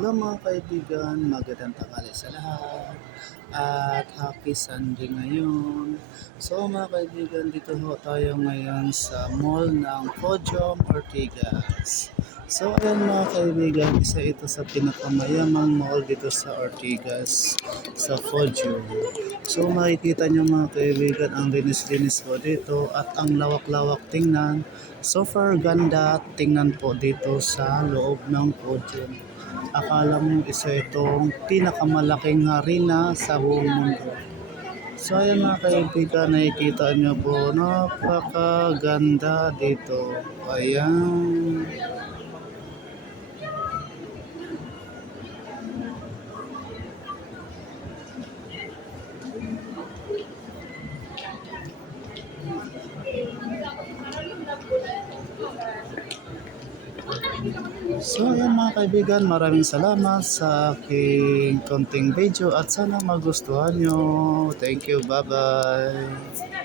Hello mga kaibigan, magandang tanghali sa lahat at happy Sunday ngayon. So mga kaibigan, dito ho tayo ngayon sa mall ng Podium Ortigas. So ayan mga kaibigan, isa ito sa pinakamayamang mall dito sa Ortigas, sa Podium. So makikita nyo mga kaibigan, ang linis-linis po dito at ang lawak-lawak tingnan. So far ganda tingnan po dito sa loob ng Podium. Akala mo isa itong pinakamalaking harina sa buong mundo. So ayan mga kaibigan, nakikita nyo po, napakaganda dito. Ayan. So ayan mga kaibigan, maraming salamat sa aking konting video at sana magustuhan nyo. Thank you, bye bye.